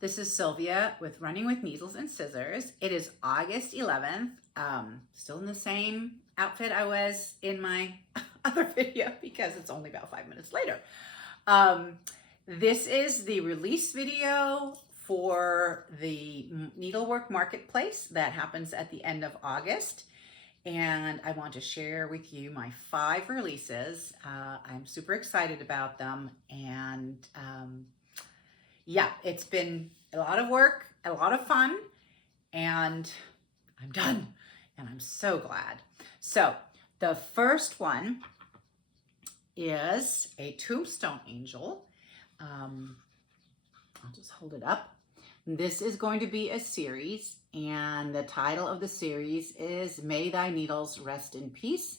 This is Sylvia with Running with Needles and Scissors. It is August 11th. Still in the same outfit I was in my other video because it's only about 5 minutes later. This is the release video for the Needlework Marketplace that happens at the end of August. And I want to share with you my 5 releases. I'm super excited about them. And yeah, it's been a lot of work, a lot of fun, and I'm done. And I'm so glad. So the first one is a Tombstone Angel. I'll just hold it up. This is going to be a series, and the title of the series is May Thy Needles Rest in Peace.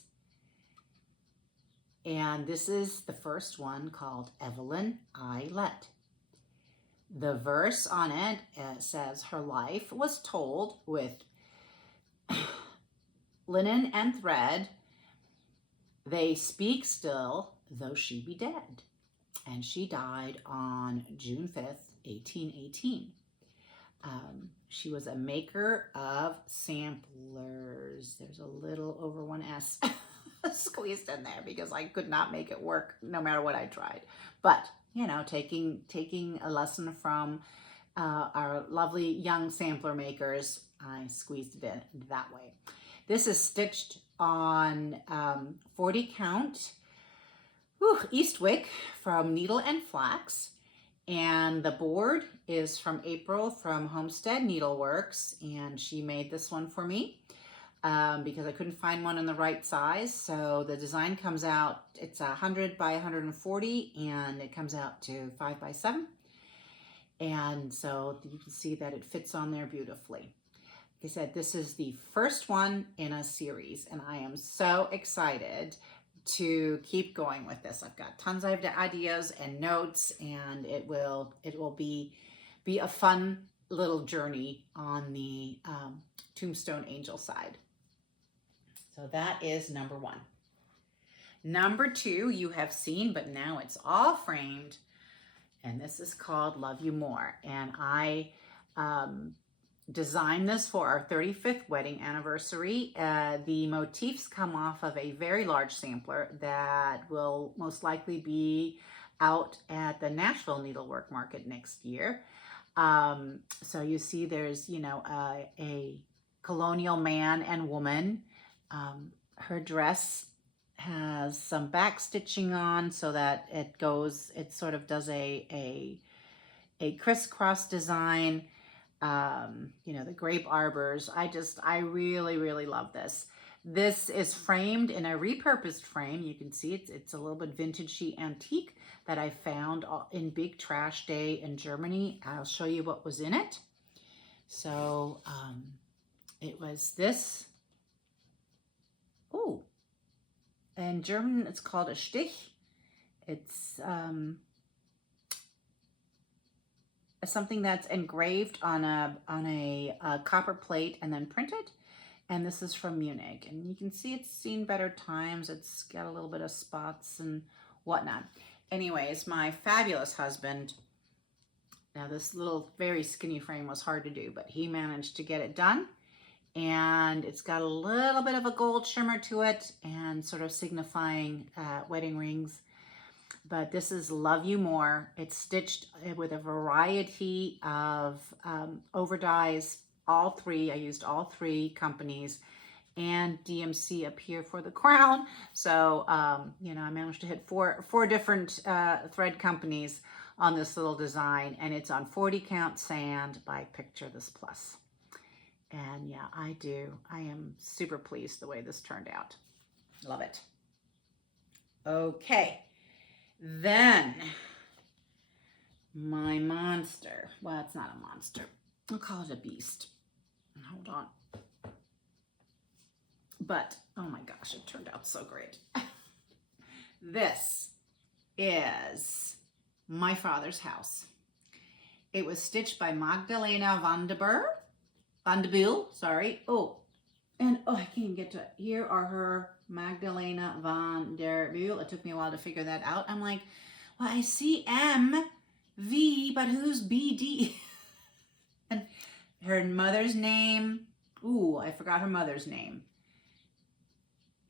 And this is the first one called Evelyn I Let. The verse on it says, her life was told with linen and thread. They speak still, though she be dead. And she died on June 5th, 1818. She was a maker of samplers. There's a little over one S squeezed in there because I could not make it work no matter what I tried. But, you know, taking a lesson from our lovely young sampler makers, I squeezed it in that way. This is stitched on 40 count Eastwick from Needle and Flax. And the board is from April from Homestead Needleworks, and she made this one for me because I couldn't find one in the right size. So the design comes out, it's 100 by 140, and it comes out to 5 by 7. And so you can see that it fits on there beautifully. Like I said, this is the first one in a series, and I am so excited to keep going with this. I've got tons of ideas and notes, and it will be a fun little journey on the Tombstone Angel side. So that is number 1. Number 2 you have seen, but now it's all framed, and this is called Love You More. And I designed this for our 35th wedding anniversary. The motifs come off of a very large sampler that will most likely be out at the Nashville Needlework Market next year. So you see there's, you know, a colonial man and woman. Her dress has some back stitching on so that it sort of does a crisscross design. You know, the grape arbors. I really, really love this. This is framed in a repurposed frame. You can see it's a little bit vintagey antique that I found in Big Trash Day in Germany. I'll show you what was in it. So it was this. Oh, in German it's called a Stich. It's something that's engraved on a copper plate and then printed. And this is from Munich. And you can see it's seen better times. It's got a little bit of spots and whatnot. Anyways, my fabulous husband, now this little very skinny frame was hard to do, but he managed to get it done. And it's got a little bit of a gold shimmer to it and sort of signifying wedding rings. But this is Love You More. It's stitched with a variety of overdyes, all 3. I used all 3 companies and DMC up here for the crown. So, you know, I managed to hit four different thread companies on this little design, and it's on 40 count sand by Picture This Plus. And yeah, I am super pleased the way this turned out. Love it. Okay. Then, my monster. Well, it's not a monster. I'll call it a beast. Hold on. But, oh my gosh, it turned out so great. This is my father's house. It was stitched by Magdalena van de Biel, sorry. Oh, and I can't even get to it. Here are her Magdalena van der Biel. It took me a while to figure that out. I'm like, well, I see M, V, but who's BD? her mother's name. Ooh, I forgot her mother's name.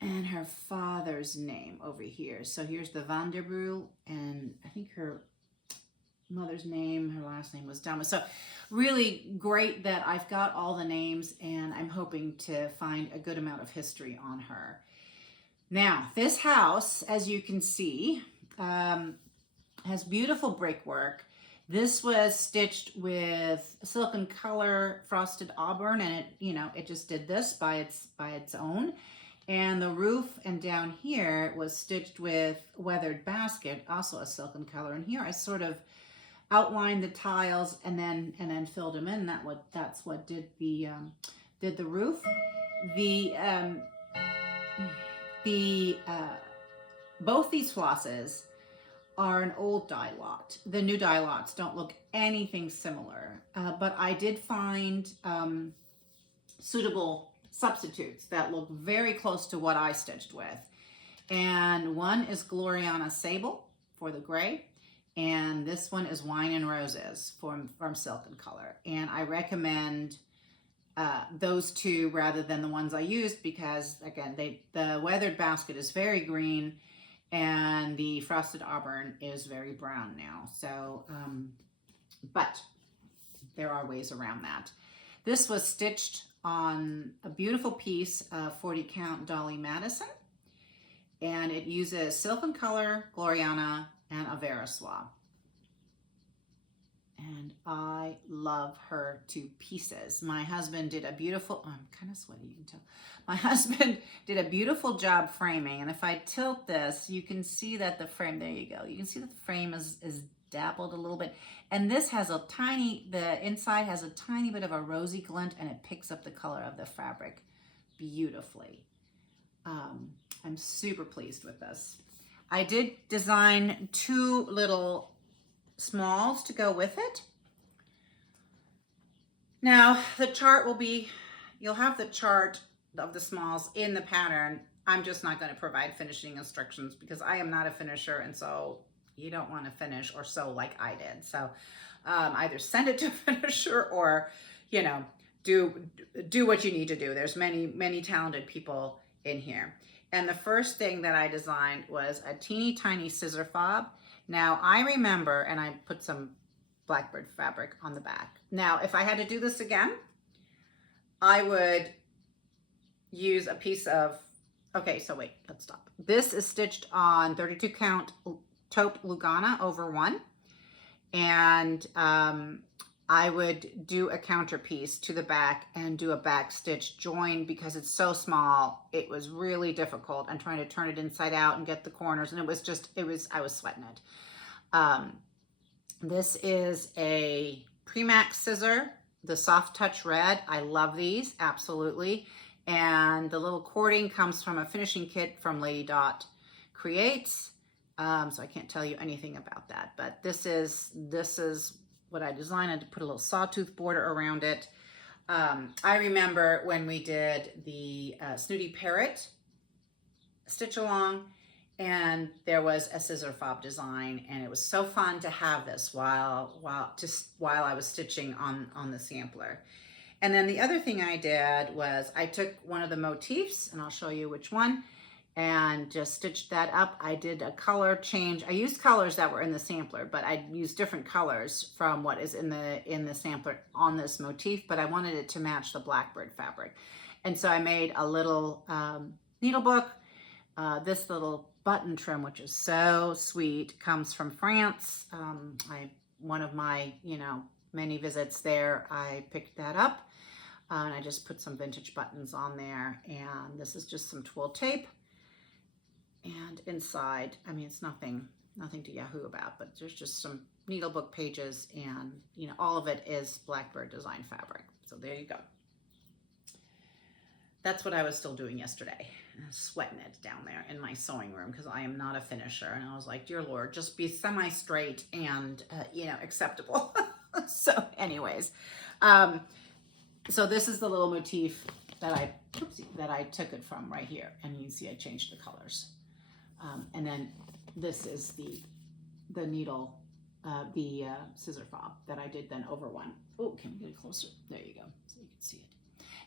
And her father's name over here. So here's the Vanderbrühl, and I think her mother's name, her last name was Dama. So really great that I've got all the names, and I'm hoping to find a good amount of history on her. Now, this house, as you can see, has beautiful brickwork. This was stitched with Silken Color Frosted Auburn, and it, you know, it just did this by its own. And the roof and down here was stitched with Weathered Basket, also a Silken Color. And here I sort of outlined the tiles and then filled them in. That's what did the roof. Both these flosses are an old dye lot. The new dye lots don't look anything similar, but I did find suitable substitutes that look very close to what I stitched with. And one is Gloriana Sable for the gray, and this one is Wine and Roses from Silken Color. And I recommend those two rather than the ones I used because, again, the Weathered Basket is very green and the Frosted Auburn is very brown now. So, but there are ways around that. This was stitched on a beautiful piece of 40 count Dolly Madison, and it uses Silken Color, Gloriana, and a Vera Swab. And I love her to pieces. My husband did a beautiful, oh, I'm kind of sweaty, you can tell. My husband did a beautiful job framing, and if I tilt this, you can see that the frame, there you go. You can see that the frame is dappled a little bit. And this has a tiny, the inside has a tiny bit of a rosy glint, and it picks up the color of the fabric beautifully. I'm super pleased with this. I did design two little smalls to go with it. Now the chart will be, you'll have the chart of the smalls in the pattern. I'm just not going to provide finishing instructions because I am not a finisher, and so you don't want to finish or sew like I did. So either send it to a finisher or, you know, do what you need to do. There's many talented people in here. And the first thing that I designed was a teeny tiny scissor fob. Now I remember, and I put some Blackbird fabric on the back. Now, if I had to do this again, I would use a piece of, okay, so wait, let's stop. This is stitched on 32 count taupe Lugana over 1, and I would do a counter piece to the back and do a back stitch join because it's so small. It was really difficult, and trying to turn it inside out and get the corners, and I was sweating it. This is a Premax scissor, the Soft Touch Red. I love these, absolutely. And the little cording comes from a finishing kit from Lady Dot Creates. So I can't tell you anything about that, but this is what I designed. I had to put a little sawtooth border around it. I remember when we did the Snooty Parrot stitch along, and there was a scissor fob design, and it was so fun to have this while I was stitching on the sampler. And then the other thing I did was I took one of the motifs, and I'll show you which one, and just stitched that up. I did a color change. I used colors that were in the sampler, but I used different colors from what is in the sampler on this motif, but I wanted it to match the Blackbird fabric. And so I made a little needle book. This little button trim, which is so sweet, comes from France. One of my, many visits there, I picked that up, and I just put some vintage buttons on there. And this is just some twill tape. And inside, I mean, it's nothing to Yahoo about, but there's just some needlebook pages, and all of it is Blackbird design fabric. So there you go. That's what I was still doing yesterday, sweating it down there in my sewing room because I am not a finisher. And I was like, dear Lord, just be semi-straight and, acceptable. So anyways, so this is the little motif that I took it from right here. And you can see I changed the colors. And then this is the needle scissor fob that I did then over one. Oh, can we get it closer? There you go, so you can see it.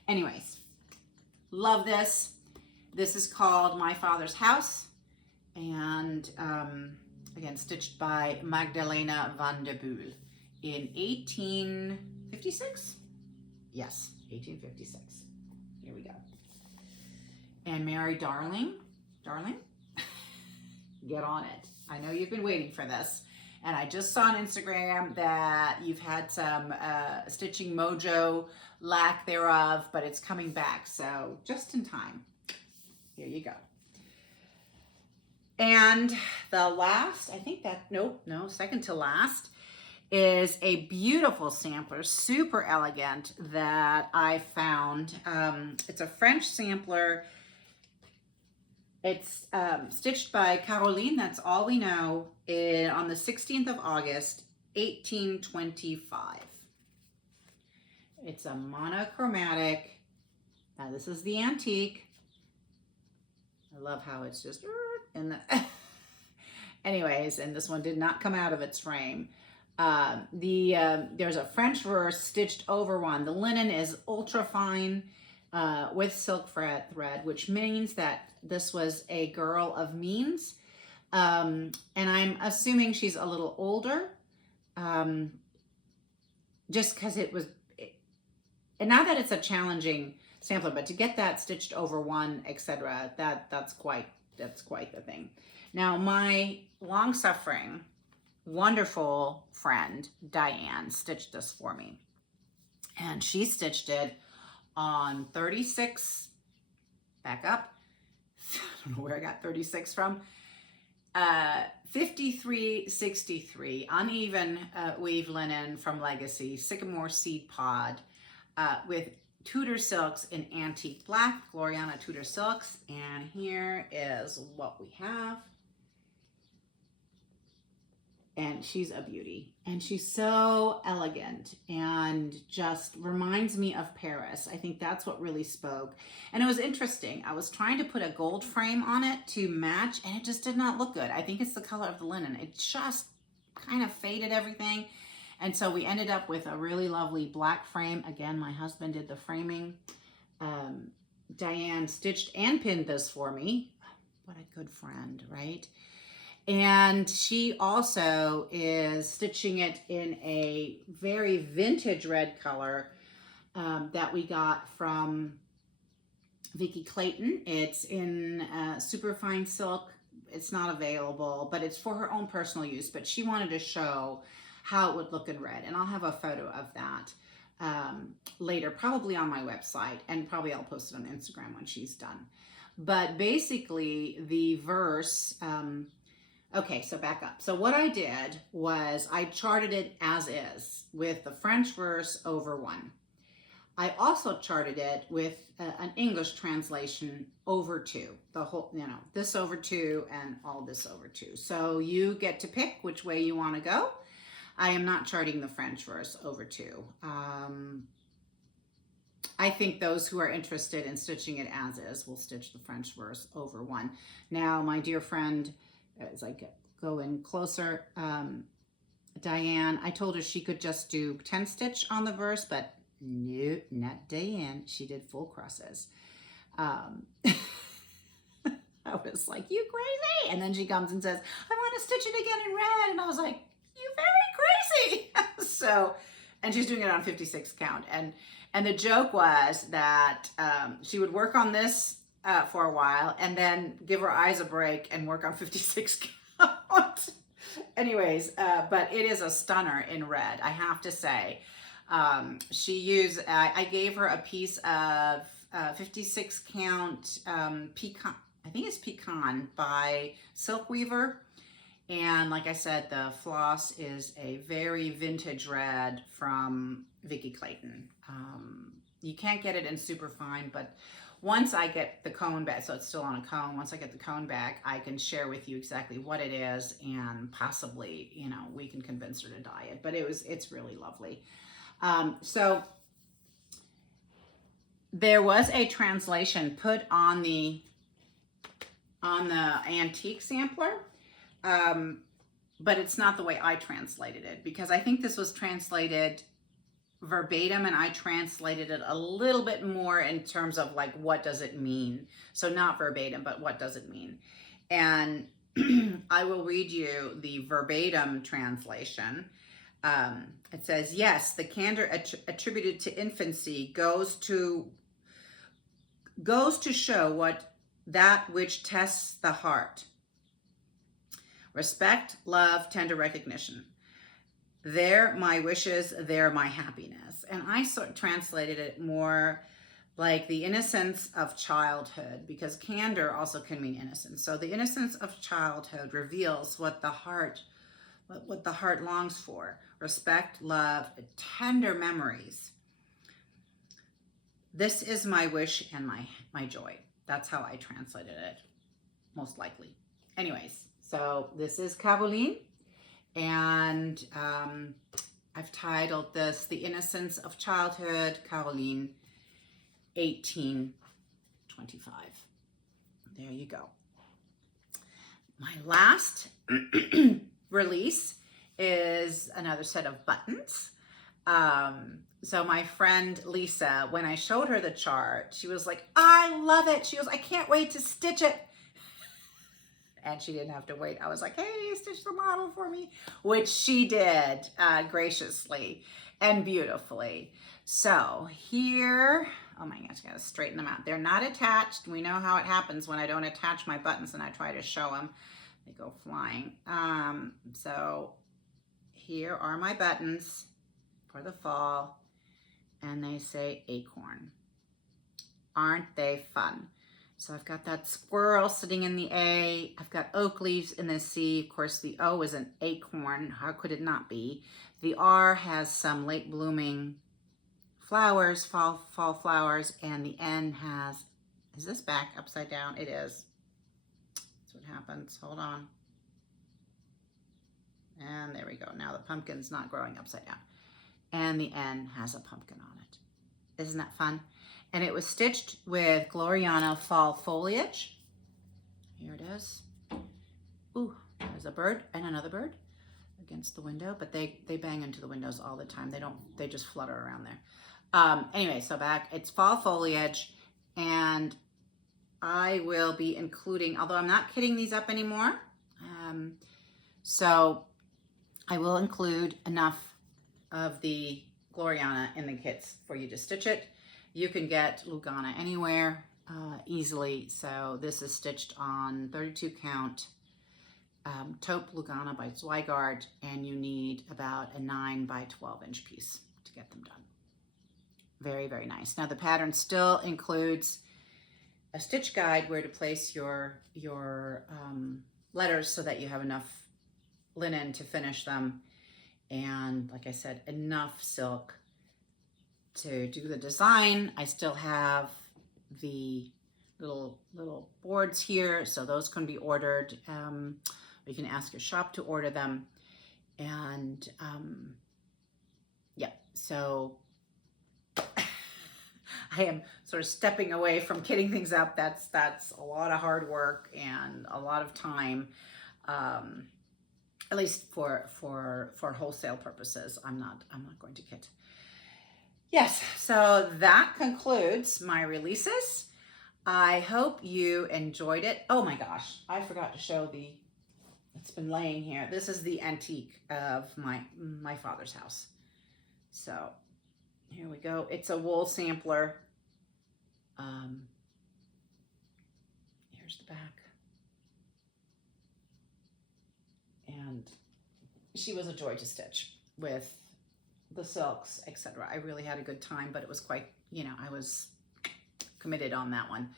Anyways, love this. This is called My Father's House, and again, stitched by Magdalena van der Buhl in 1856. Yes, 1856. Here we go. And Mary Darling, get on it. I know you've been waiting for this. And I just saw on Instagram that you've had some stitching mojo, lack thereof, but it's coming back. So just in time. Here you go. And the last, I think that, no, second to last, is a beautiful sampler, super elegant, that I found. It's a French sampler. It's stitched by Caroline, that's all we know, on the 16th of August, 1825. It's a monochromatic. Now this is the antique. I love how it's just in the anyways, and this one did not come out of its frame. There's a French verse stitched over one. The linen is ultra fine with silk thread, which means that this was a girl of means. And I'm assuming she's a little older, just because it was, and not that it's a challenging sampler, but to get that stitched over one, etc., that's quite the thing. Now, my long-suffering, wonderful friend Diane stitched this for me, and she stitched it on 36. Back up. I don't know where I got 36 from. 5363 uneven weave linen from Legacy, sycamore seed pod, with Tudor silks in antique black, Gloriana Tudor silks. And here is what we have. And she's a beauty, and she's so elegant and just reminds me of Paris. I think that's what really spoke. And it was interesting. I was trying to put a gold frame on it to match, and it just did not look good. I think it's the color of the linen. It just kind of faded everything. And so we ended up with a really lovely black frame. Again, my husband did the framing. Diane stitched and pinned this for me. What a good friend, right? And she also is stitching it in a very vintage red color that we got from Vicki Clayton. It's in superfine silk. It's not available, but it's for her own personal use. But she wanted to show how it would look in red. And I'll have a photo of that later, probably on my website. And probably I'll post it on Instagram when she's done. But basically, the verse... okay, so back up. So what I did was I charted it as is with the French verse over one. I also charted it with an English translation over two. The whole, this over two and all this over two. So you get to pick which way you want to go. I am not charting the French verse over two. I think those who are interested in stitching it as is will stitch the French verse over one. Now, my dear friend, as I go in closer, Diane, I told her she could just do 10 stitch on the verse, but no, not Diane. She did full crosses. I was like, you crazy? And then she comes and says, I want to stitch it again in red. And I was like, you very crazy. So, and she's doing it on 56 count. And the joke was that she would work on this for a while and then give her eyes a break and work on 56 count. Anyways, but it is a stunner in red, I have to say. I gave her a piece of 56 count pecan, I think it's pecan by Silk Weaver. And like I said, the floss is a very vintage red from Vicki Clayton. You can't get it in super fine, but once I get the cone back, so it's still on a cone, once I get the cone back, I can share with you exactly what it is, and possibly, we can convince her to dye it. But it's really lovely. So there was a translation put on the antique sampler. but it's not the way I translated it, because I think this was translated verbatim and I translated it a little bit more in terms of like, what does it mean? So not verbatim, but what does it mean? And I will read you the verbatim translation. It says, yes, the candor attributed to infancy goes to show what that which tests the heart. Respect, love, tender recognition. They're my wishes, they're my happiness. And I sort of translated it more like the innocence of childhood, because candor also can mean innocence. So the innocence of childhood reveals what the heart longs for. Respect, love, tender memories. This is my wish and my joy. That's how I translated it, most likely. Anyways, so this is Caroline, and I've titled this The Innocence of Childhood, Caroline, 1825. There you go. My last release is another set of buttons. So my friend Lisa, when I showed her the chart, she was like, I love it. She goes, I can't wait to stitch it. And she didn't have to wait. I was like, hey, stitch the model for me, which she did graciously and beautifully. So here, oh my gosh, I gotta straighten them out. They're not attached. We know how it happens when I don't attach my buttons and I try to show them. They go flying. So here are my buttons for the fall, and they say acorn. Aren't they fun? So I've got that squirrel sitting in the A. I've got oak leaves in the C. Of course, the O is an acorn. How could it not be? The R has some late blooming flowers, fall flowers, and the N has, is this back upside down? It is. That's what happens. Hold on. And there we go. Now the pumpkin's not growing upside down. And the N has a pumpkin on it. Isn't that fun? And it was stitched with Gloriana Fall Foliage. Here it is. Ooh, there's a bird and another bird against the window, but they bang into the windows all the time. They just flutter around there. Anyway, so back, it's Fall Foliage, and I will be including, although I'm not kitting these up anymore, so I will include enough of the Gloriana in the kits for you to stitch it. You can get Lugana anywhere easily. So this is stitched on 32 count taupe Lugana by Zweigart, and you need about a 9 by 12 inch piece to get them done. Very, very nice. Now the pattern still includes a stitch guide where to place your letters so that you have enough linen to finish them. And like I said, enough silk to do the design. I still have the little boards here, so those can be ordered. You can ask your shop to order them. And yeah, so I am sort of stepping away from kitting things up. That's a lot of hard work and a lot of time. At least for wholesale purposes, I'm not going to kit. Yes, so that concludes my releases. I hope you enjoyed it. Oh my gosh, I forgot to show it's been laying here. This is the antique of my father's house. So here we go. It's a wool sampler. Here's the back. And she was a joy to stitch with the silks, etc. I really had a good time, but it was quite, I was committed on that one.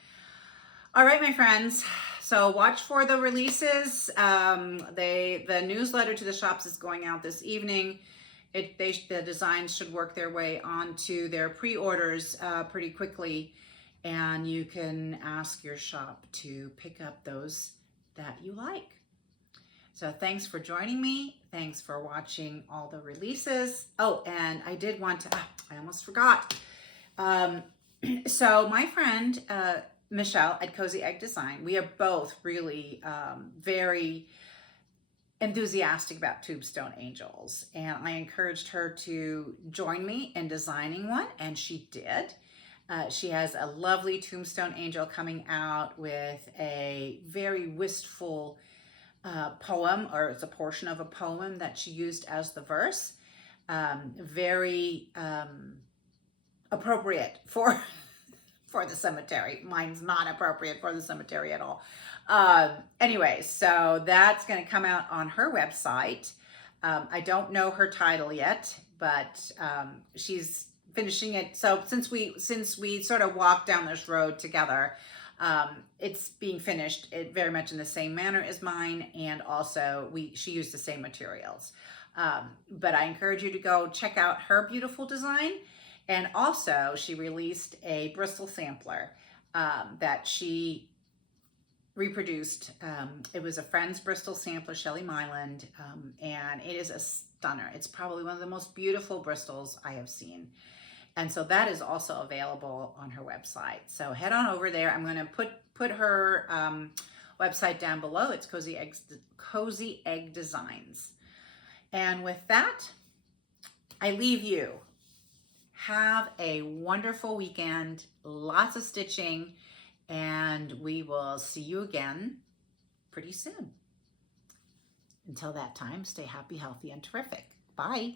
All right, my friends. So watch for the releases. The newsletter to the shops is going out this evening. The designs should work their way onto their pre-orders pretty quickly, and you can ask your shop to pick up those that you like. So thanks for joining me. Thanks for watching all the releases. Oh, and I did want to, I almost forgot. So my friend, Michelle at Cozy Egg Design, we are both really very enthusiastic about Tombstone Angels, and I encouraged her to join me in designing one, and she did. She has a lovely Tombstone Angel coming out with a very wistful poem, or it's a portion of a poem that she used as the verse. Very appropriate for the cemetery. Mine's not appropriate for the cemetery at all. Anyway, so that's going to come out on her website. I don't know her title yet, but she's finishing it. So since we sort of walked down this road together, it's being finished very much in the same manner as mine, and also she used the same materials. But I encourage you to go check out her beautiful design. And also, she released a Bristol sampler that she reproduced. It was a friend's Bristol sampler, Shelley Myland, and it is a stunner. It's probably one of the most beautiful Bristols I have seen. And so that is also available on her website. So head on over there. I'm going to put her website down below. It's Cozy Egg Designs. And with that, I leave you. Have a wonderful weekend, lots of stitching, and we will see you again pretty soon. Until that time, stay happy, healthy, and terrific. Bye.